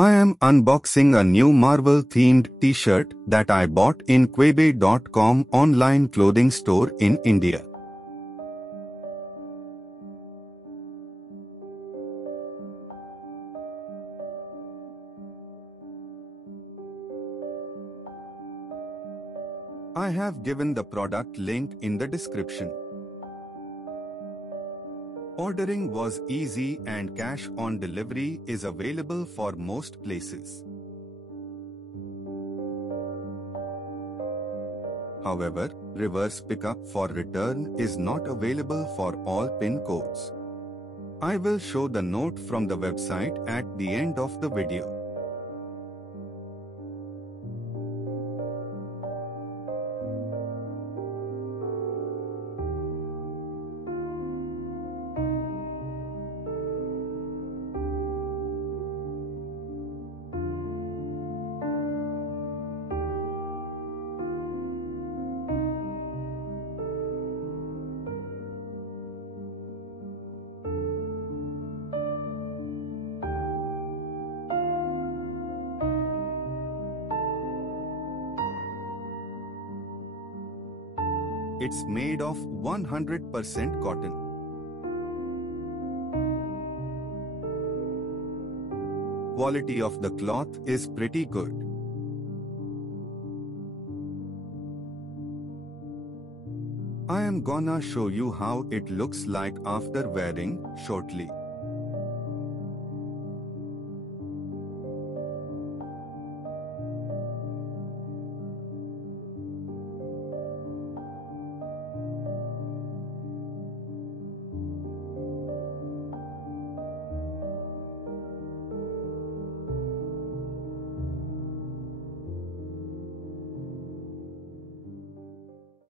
I am unboxing a new Marvel themed t-shirt that I bought in Quebe.com online clothing store in India. I have given the product link in the description. Ordering was easy and cash on delivery is available for most places. However, reverse pickup for return is not available for all PIN codes. I will show the note from the website at the end of the video. It's made of 100% cotton. Quality of the cloth is pretty good. I am gonna show you how it looks like after wearing shortly.